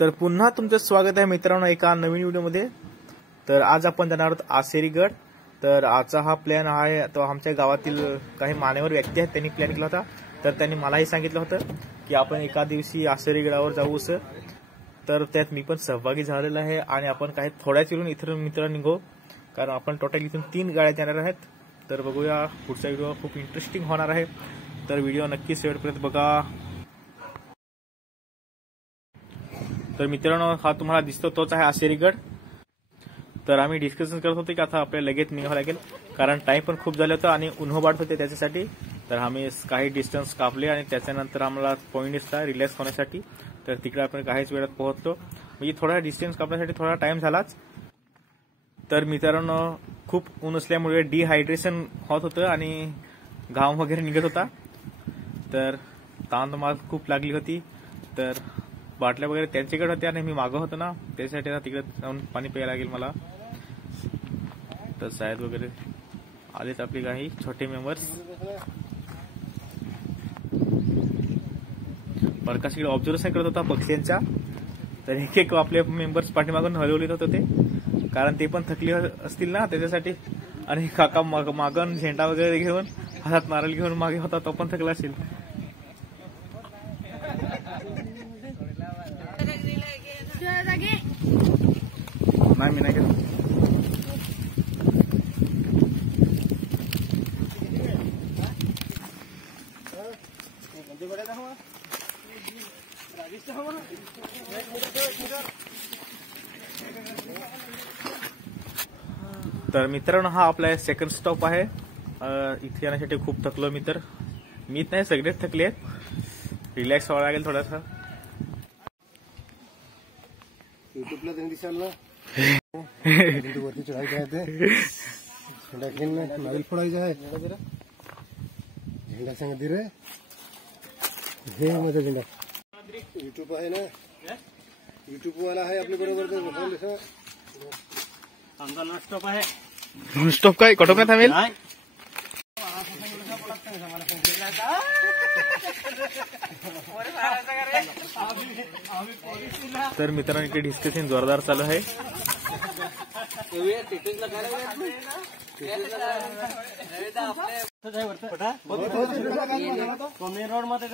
तर पुन्हा तुमचं स्वागत आहे मित्रांनो एका नवीन व्हिडिओमध्ये। तर आज आपण जाणार आहोत आसेरीगड। तर आजचा हा प्लॅन आहे तो आमच्या गावातील काही मान्यवर व्यक्ती आहेत त्यांनी प्लॅन केला होता। तर त्यांनी मलाही सांगितलं होतं की आपण एका दिवशी आसेरीगडावर जाऊ असं। तर त्यात मी पण सहभागी झालेला आहे आणि आपण काही थोड्याच वेळून इतर मित्र निघू, कारण आपण टोटल इथून 3 गाड्या जाणार आहेत। तर बघूया, पुढचा व्हिडिओ खूप इंटरेस्टिंग होणार आहे, तर व्हिडिओ नक्की शेवटपर्यंत बघा। तर मित्रांनो, हा तुम्हाला दिसतो तोच आहे आसेरीगड। तर आम्ही डिस्कशन करत होतो की आता आपल्याला लगेच निघावं लागेल, कारण टाइम पण खूप झाला होता आणि उन्हवाट होते त्याच्यासाठी। तर आम्ही काही डिस्टन्स कापले आणि त्याच्यानंतर आम्हाला पॉइंट दिसला रिलॅक्स होण्यासाठी। तर तिकडे आपण काहीच वेळात पोहोचलो, म्हणजे थोडा डिस्टन्स कापण्यासाठी थोडा टाइम झालाच। तर मित्रांनो, खूप ऊन असल्यामुळे डिहायड्रेशन होत होतं आणि घाम वगैरे निघत होता। तर ताण मला खूप लागली होती। तर बाटल्या वगैरे त्यांच्याकडे होत्या आणि मी मागं होतो ना, त्यासाठी आता तिकडे जाऊन पाणी प्यायला लागेल मला। तर शायद वगैरे आलेच आपले काही छोटे मेंबर्स। प्रकाश इकडे ऑब्झर्वेशन करत होता पक्ष्यांच्या। तर एक एक आपले मेंबर्स पाठीमागून हलवले होते ते, कारण ते पण थकले असतील ना त्याच्यासाठी। आणि काका मागून झेंडा वगैरे घेऊन हातात नारळ घेऊन मागे होता, तो पण थकला असेल। नाही, मी नाही घेत। तर मित्रांनो, हा आपला सेकंड स्टॉप आहे। इथे येण्यासाठी खूप थकलो मी, तर मीच नाही सगळेच थकले आहेत। रिलॅक्स व्हावं लागेल थोडासा। यूट्यूबला त्यांनी दिसायला वरती चढायचं आहे, ते झेंडा नारळ फोडायचं आहे। झेंडा सांग दे रे, हे माझा झेंडा। यूट्यूब आहे ना, यूट्यूब वाला आहे आपल्या बरोबर। आमचा नॉन स्टॉप आहे। नॉन स्टॉप काय कटोकण्यात थांबेल? तर मित्रांनो, इकडे डिस्कशन जोरदार चालू आहे। मेन रोड मध्ये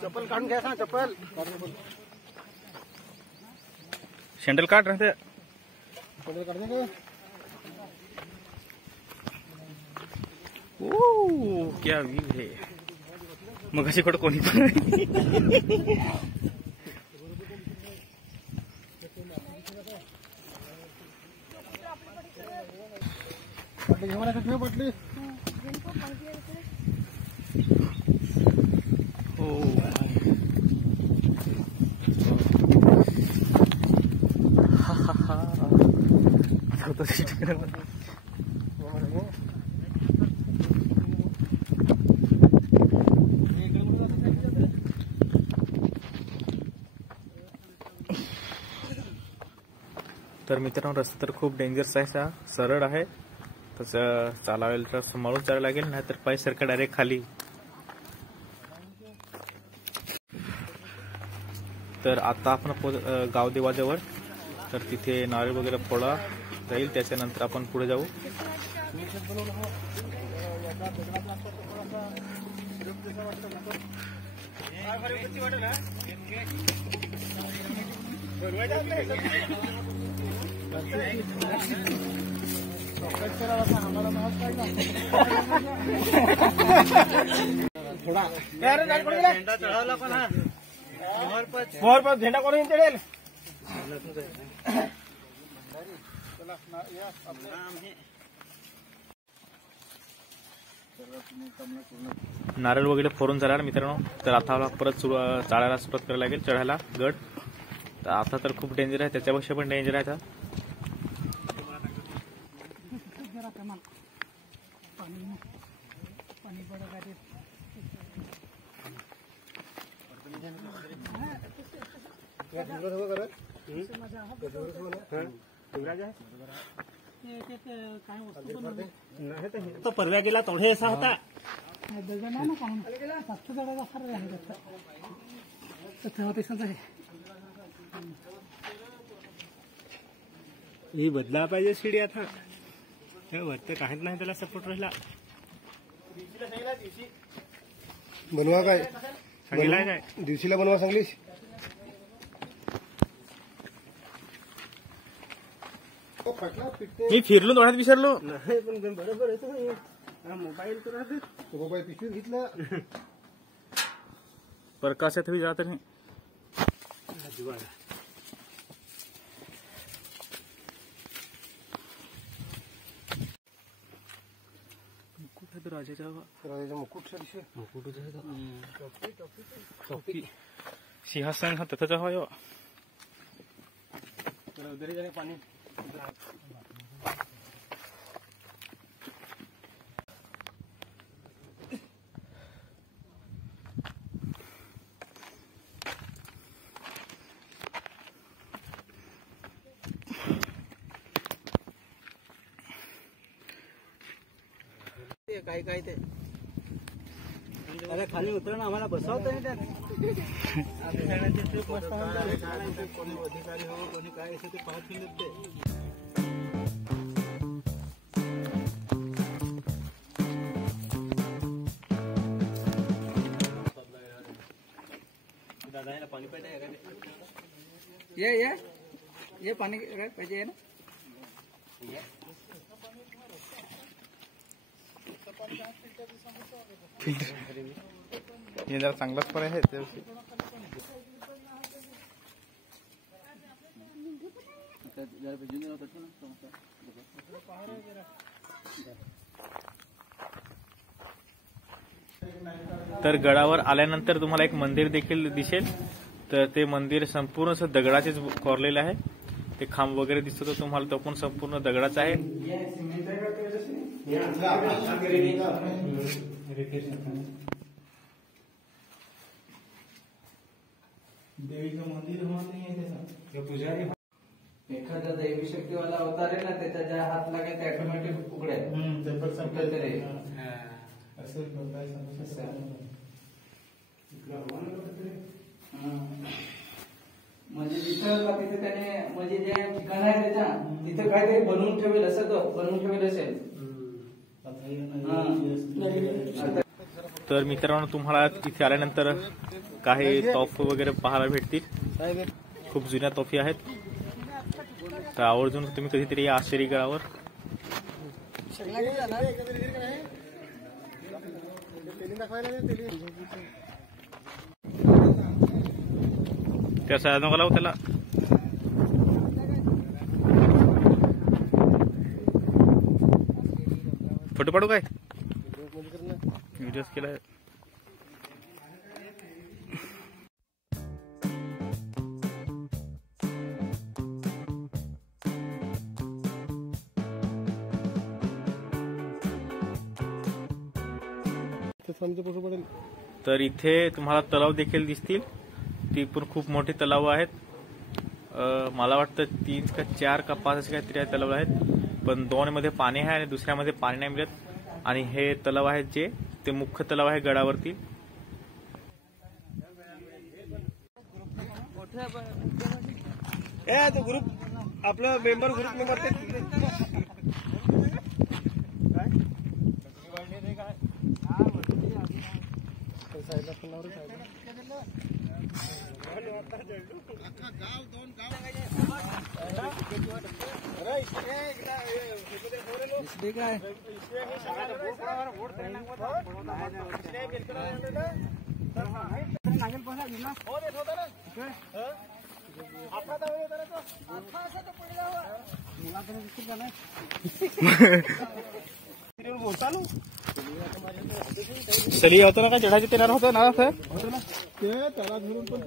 चप्पल काढून घ्या ना, चप्पल शंडल काट रहते। ओह, क्या व्यू है। मग अशी कुठं कोणी पण बाटली तर मित्रांनो, रस्ता तर खूप डेंजरस आहे, सरळ आहे। तसं चालायला तर सांभाळून चालायला लागेल, नाहीतर पाय सरका डायरेक्ट खाली। तर आता आपण गावदेवाजवळ, तर तिथे नारळ वगैरे फोडा जाईल, त्याच्यानंतर आपण पुढे जाऊ। झेंडा चढवला पण हा मोर पर झेंडा कोणी चढेल। नारळ वगैरे फोडून झाला मित्रांनो। तर आता परत चढायला सुरुवात करायला लागेल, चढायला गड। तर आता तर खूप डेंजर आहे, त्याच्यापेक्षा पण डेंजर आहे। तो परवा गेला तोडे असा होता ही बदला पाहिजे शिडी आता वरत काहीच नाही त्याला सपोर्ट राहिला बनवा काय सांगितलं काय दिवशीला बनवा सांगलीस मी फिरलो थोड्यात विसरलो नाही पण बरोबर आहे मोबाईल तो राहते मोबाईल पिशवीत घेतला प्रकाशात हवी जात नाही राजाचा मुकुट टोपी सिंहासन हा तथाच हवा यो उधर जाने पानी काय काय ते अरे खाली उतरणं आम्हाला बसवतं नाही त्यात कोणी अधिकारी हो कोणी काय असेल ते पाहत नाही ते दादा याला पाणी पाहिजे ये पाणी पाहिजे ना हे जरा चांगलाच पर्याय आहे त्याविषयी तर गडावर आल्यानंतर तुम्हाला एक मंदिर देखील दिसेल तर ते मंदिर संपूर्ण असं दगडाचेच कोरलेलं आहे ते खांब वगैरे दिसतो तुम्हाला तो पण संपूर्ण दगडाचा आहे देवीचं मंदिर होते पुजारी एखादा दैवी शक्तीवाला अवतार आहे ना त्याच्या ज्या हात लागे ते ऑटोमॅटिक उघडे म्हणजे जिथं का तिथे त्याने म्हणजे जे ठिकाण आहे त्याच्या तिथे काहीतरी बनवून ठेवेल असं तो बनवून ठेवेल असेल तर मित्रांनो तुम्हाला तिथे आल्यानंतर काही तोफ वगैरे पाहायला भेटतील खूप जुन्या तोफी आहेत तर आवर्जून तुम्ही कधीतरी या आश्चर्य गडावर त्या साधा नका लावू त्याला फोटो पाडू काय व्हिडिओज केलाय तर इथे तुम्हाला तलाव देखील दिसतील ती पण खूप मोठे तलाव आहेत मला वाटतं 3 का 4 का 5 असे काहीतरी तलाव आहेत पण 2 मध्ये पाणी आहे आणि दुसऱ्यामध्ये पाणी नाही मिळत आणि हे तलाव आहेत जे ते मुख्य तलाव आहे गडावरती ग्रुप आपलं मेंबर ग्रुप मेंबर चलिए होतं ना काय चढायचे तेणार होतं ना सर त्याला धरून पण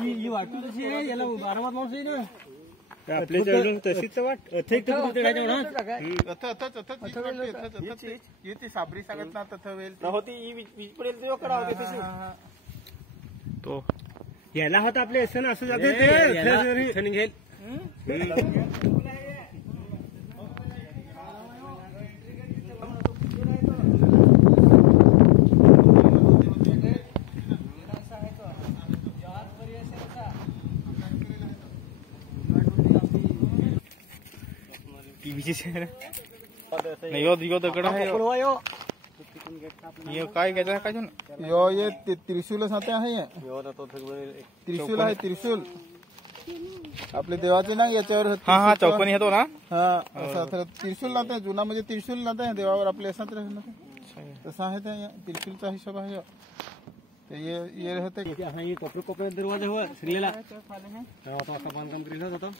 ही वाटू तशी आहे याला 12 माणूस आहे ना आपले तशीच वाट साबरी सांगत ना तथ वेल होती वीज पडेल तेव्हा करावं तो याला होता आपले असं ना असं जाते घेल नाही यो दगड आहे यो काय घ्यायचं काय यो ये त्रिशूल साथे आहे त्रिशूल आहे त्रिशूल आपले देवाचे ना याच्यावर हा चौकोनी येतो ना हा असं त्रिशूल लावते जुना म्हणजे त्रिशूल लावते देवावर आपले असं तसं आहे ते त्रिशूलचा हिशोब आहे ये होते ये कोपरे दरवाजा हुआ शिरलेला आता बांधकाम केलं होतं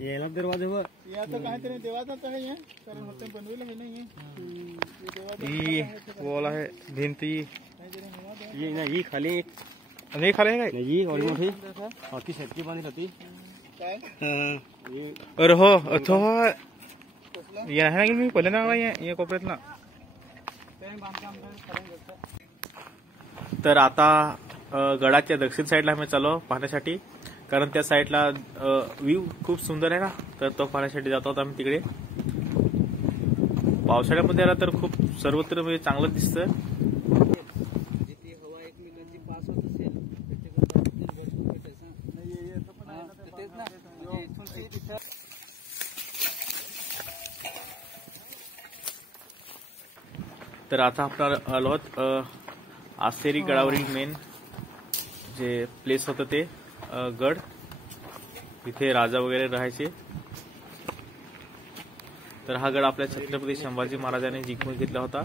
याला दरवाजा हुआ याचं काहीतरी देवाचाच आहे या कारण होते बनवलं हे नाही ही वॉल आहे भिंती ये ना ही खाली नाही खाली काय ही और मोठी बाकी सेफ्टी बांधली होती काय अरे हो अथो या आहे ना मी पहिले ना या कोपऱ्यात ना तर आता गडाच्या दक्षिण साईडला आम्ही चाललो पाहण्यासाठी कारण त्या साईडला व्ह्यू खूप सुंदर आहे ना तर तो पाहण्यासाठी जातो आहोत आम्ही तिकडे पावसाळ्यामध्ये आला तर खूप सर्वत्र म्हणजे चांगलं दिसतं तर आता आपण आलो आहोत आसेरी गडावरील मेन जे प्लेस होतं ते गड इथे राजा वगैरे राहायचे तर हा गड आपल्या छत्रपती संभाजी महाराजांनी जिंकून घेतला होता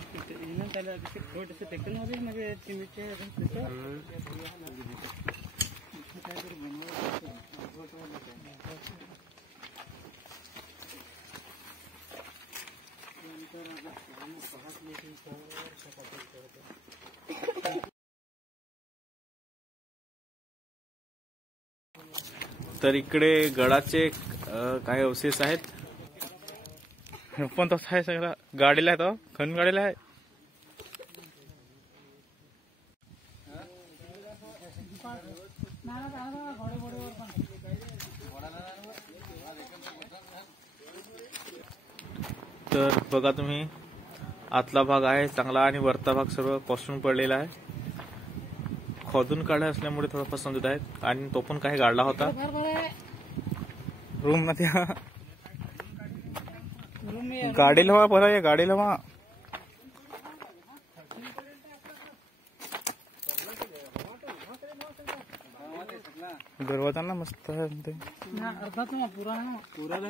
तर इकडे गडाचे काही अवशेष आहेत पण तसं आहे सगळं गाडीला आहे तो खन गाडीला आहे तर बघा तुम्ही आतला भाग आहे चांगला आणि वरचा भाग सर्व कोसळून पडलेला आहे खोदून काढला असल्यामुळे थोडंफार समजत आहेत आणि तो पण काही गाडला होता रूम मध्ये गाडीला हवा बरं या गाडीला हवा दरवाजा ना मस्त आहे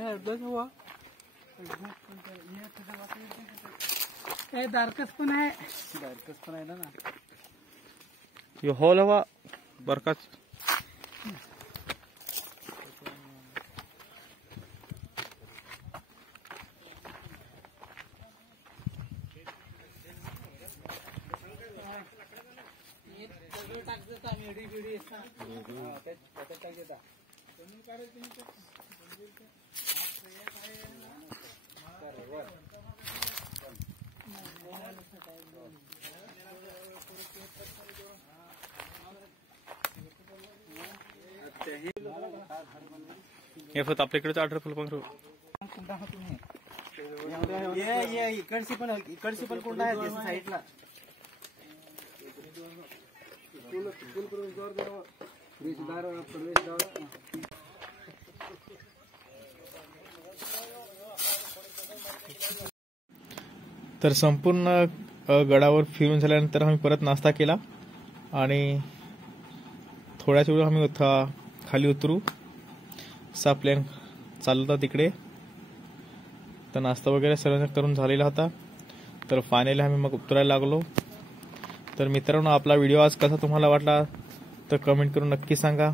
अर्धाच हवा दारकस पण आहे ना ये हॉल हवा बरकाच हे फक्त आपल्याकडेच ऑर्डर फुल पण इकडची पण कोंडा आहे साईडला तर संपूर्ण गडावर फिरून झाल्यानंतर आम्ही परत नाश्ता केला आणि थोड्याच वेळ आम्ही खाली उतरू असा प्लॅन चालला होता तिकडे तर नाश्ता वगैरे सर्व करून झालेला होता तर फायनली आम्ही मग उतरायला लागलो तर मित्रांनो आपला व्हिडिओ आज कसा तुम्हाला वाटला तर कमेंट करून नक्की सांगा